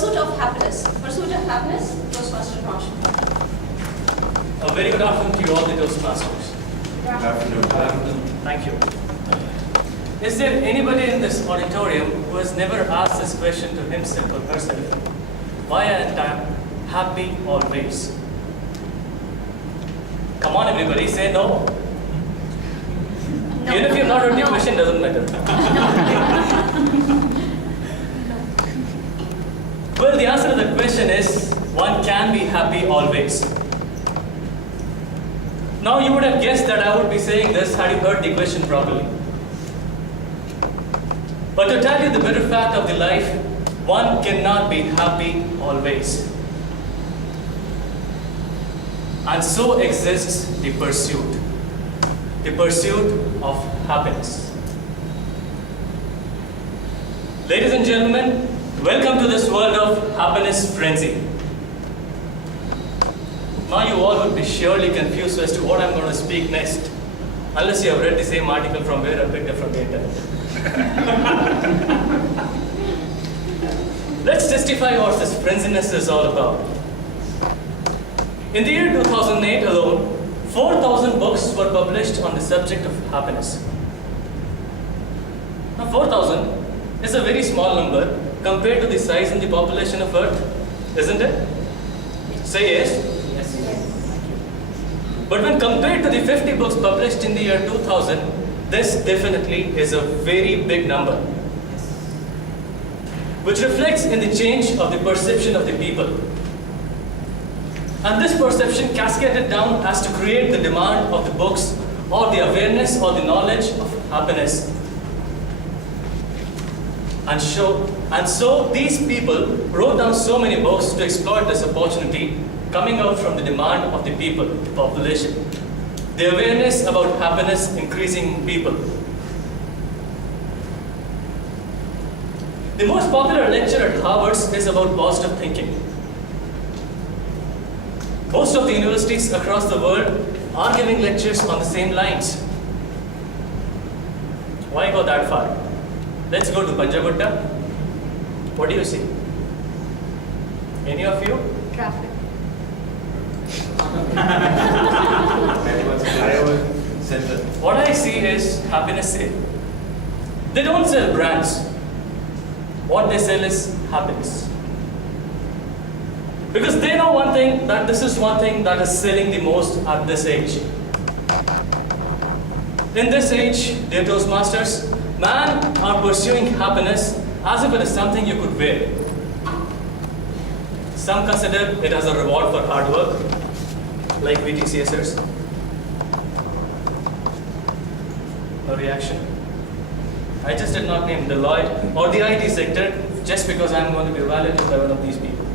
pursuit of happiness. Pursuit of happiness, Toastmaster Pranshu. A very good afternoon to you all, the Toastmasters. Good afternoon. Thank you. Is there anybody in this auditorium who has never asked this question to himself or herself? Why aren't I happy always? Come on, everybody, say no. No. Even if you've not heard the question, doesn't matter. Well, the answer to the question is, one can be happy always. Now, you would have guessed that I would be saying this had you heard the question properly. But to tell you the bitter fact of the life, one cannot be happy always. And so exists the pursuit of happiness. Ladies and gentlemen, welcome to this world of happiness frenzy. Now you all would be surely confused as to what I'm going to speak next, unless you have read the same article from where I picked up from the internet. Let's testify what this frenziness is all about. In the year 2008 alone, 4,000 books were published on the subject of happiness. Now 4,000 is a very small number compared to the size and the population of Earth, isn't it? Say yes. But when compared to the 50 books published in the year 2000, this definitely is a very big number, which reflects in the change of the perception of the people. And this perception cascaded down as to create the demand of the books or the awareness or the knowledge of happiness. And so these people wrote down so many books to exploit this opportunity coming out from the demand of the people, the population. The awareness about happiness increasing in people. The most popular lecture at Harvard is about positive thinking. Most of the universities across the world are giving lectures on the same lines. Why go that far? Let's go to Panjagutta. What do you see? Any of you? Traffic. What I see is happiness sale. They don't sell brands. What they sell is happiness. Because they know one thing, that this is one thing that is selling the most at this age. In this age, dear Toastmasters, man are pursuing happiness as if it is something you could wear. Some consider it as a reward for hard work, like VTCSers. No reaction? I just did not name Deloitte or the IT sector just because I'm going to be evaluated by one of these people.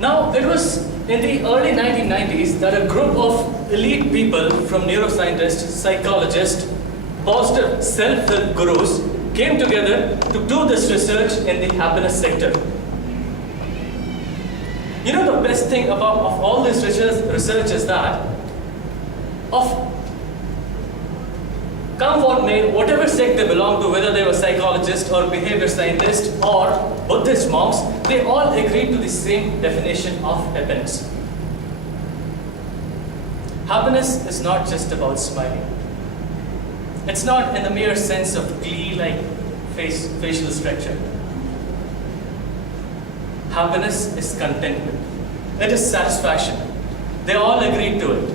Now, it was in the early 1990s that a group of elite people from neuroscientists, psychologists, positive self-help gurus came together to do this research in the happiness sector. You know, the best thing of all this research is that come what may, whatever sect they belong to, whether they were psychologists or behavior scientists or Buddhist monks, they all agreed to the same definition of happiness. Happiness is not just about smiling. It's not in the mere sense of glee like facial structure. Happiness is contentment. It is satisfaction. They all agreed to it.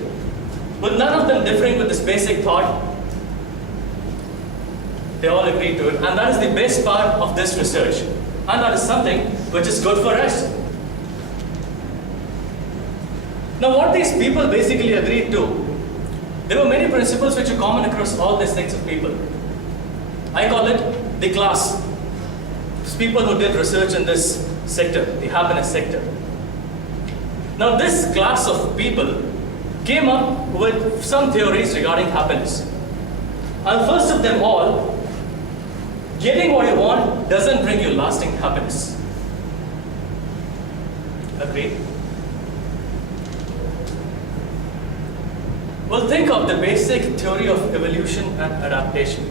With none of them differing with this basic thought, they all agreed to it. And that is the best part of this research. And that is something which is good for us. Now what these people basically agreed to, there were many principles which are common across all these things of people. I call it the class. It's people who did research in this sector, the happiness sector. Now this class of people came up with some theories regarding happiness. And first of them all, getting what you want doesn't bring you lasting happiness. Agreed? Well, think of the basic theory of evolution and adaptation.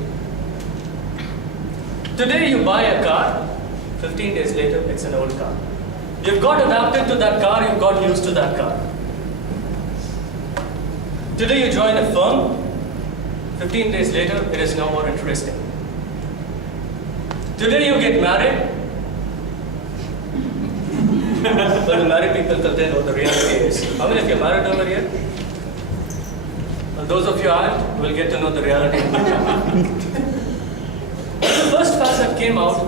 Today you buy a car, 15 days later it's an old car. You've got adapted to that car, you've got used to that car. Today you join a firm, 15 days later it is no more interesting. Today you get married. Well, married people can tell what the reality is. How many of you are married over here? Well, those of you aren't will get to know the reality. The first fact that came out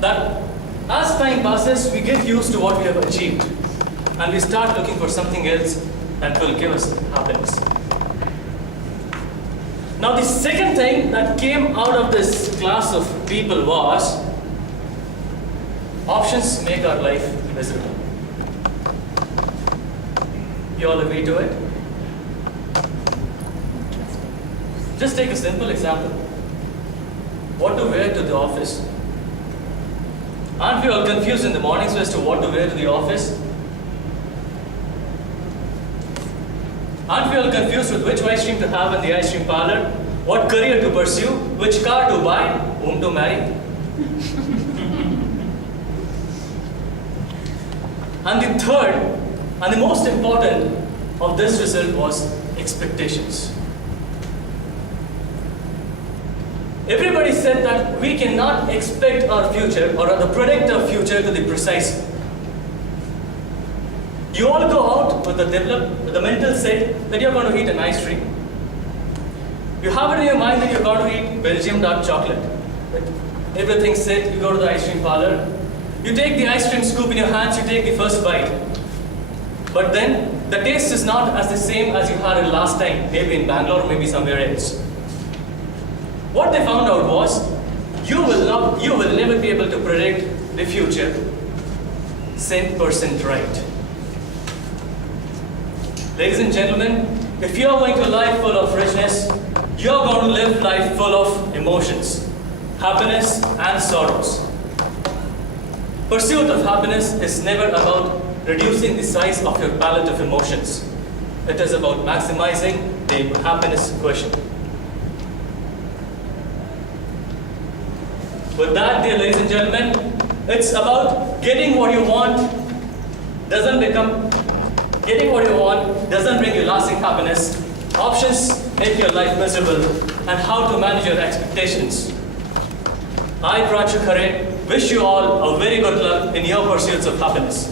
that as time passes, we get used to what we have achieved and we start looking for something else that will give us happiness. Now, the second thing that came out of this class of people was options make our life miserable. You all agree to it? Just take a simple example. What to wear to the office? Aren't we all confused in the mornings as to what to wear to the office? Aren't we all confused with which ice cream to have in the ice cream parlor? What career to pursue? Which car to buy? Whom to marry? And the third, and the most important of this result was expectations. Everybody said that we cannot expect our future or rather predict our future to the precise. You all go out with the mental set that you're going to eat an ice cream. You have it in your mind that you're going to eat Belgium dark chocolate. Everything's set, you go to the ice cream parlor. You take the ice cream scoop in your hands, you take the first bite. But then, the taste is not as the same as you had it last time, maybe in Bangalore, maybe somewhere else. What they found out was, you will never be able to predict the future 100% right. Ladies and gentlemen, if you're going to life full of richness, you're going to live life full of emotions, happiness and sorrows. Pursuit of happiness is never about reducing the size of your palette of emotions. It is about maximizing the happiness quotient. With that, dear ladies and gentlemen, it's about getting what you want doesn't bring you lasting happiness. Options make your life miserable, and how to manage your expectations. I, Pranshu, wish you all a very good luck in your pursuits of happiness.